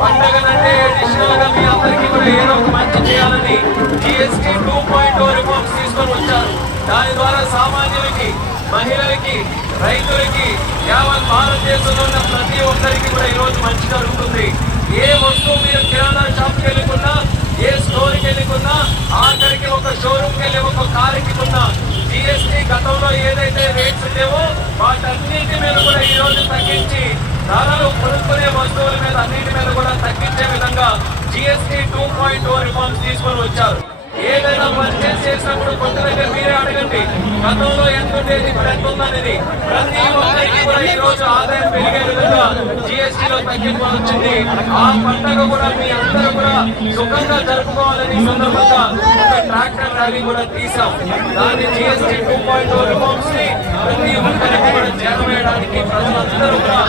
పండగనంటే additional గా మీ అందరికీ కూడా ఏదో ఒక మంచి చేయాలని జిఎస్టీ 2.0 రిఫార్మ్స్ తీసుకొని వచ్చారు. దాని ద్వారా సామాన్యులకి, మహిళలకి, రైతులకి, యావత్ భారతదేశంలో ఉన్న ప్రతి ఒక్కరికి కూడా ఈ రోజు మంచి జరుగుతుంది. ఏ వస్తువు మీరు కిరాణా షాప్కి వెళ్ళుకున్నా, ఏ స్టోర్కి వెళ్ళుకున్నా, ఆఖరికి ఒక షోరూమ్కి వెళ్ళి ఒక కారుకి ఉన్న జిఎస్టీ గతంలో ఏదైతే రేట్స్ ఉండేవో వాటన్నింటి మీద కూడా ఈ రోజు తగ్గించి ధరలు కొనుక్కునే వస్తువుల మీద అన్నింటి మీద కూడా తగ్గించే విధంగా జిఎస్టీ 2.0 రిఫార్మ్స్ తీసుకొని వచ్చారు. ఏదైనా పర్చేస్ చేసినప్పుడు కొత్త దగ్గర మీరే అడగండి, గతంలో ఎంత ఉండేది ఇప్పుడు ఎంత ఉందనేది. ప్రతి ఒక్కరికి కూడా ఈ రోజు ఆదాయం పెరిగే విధంగా జిఎస్టీలో తగ్గింపు వచ్చింది. ఆ పండుగ కూడా మీ అందరూ కూడా సుఖంగా జరుపుకోవాలని సందర్భంగా ఒక ట్రాక్టర్ ర్యాలీ కూడా తీసాం. దాన్ని జిఎస్టీ 2.0 రిఫార్మ్స్ ని ప్రతి ఒక్కరికి కూడా చేరవేయడానికి ప్రజలందరూ కూడా